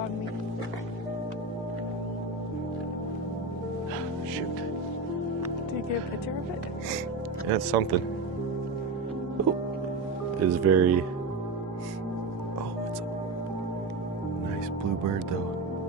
on me. Shoot. Did you get a picture of it? Yeah, it's something. Oh, it's very... Oh, it's a nice blue bird, though.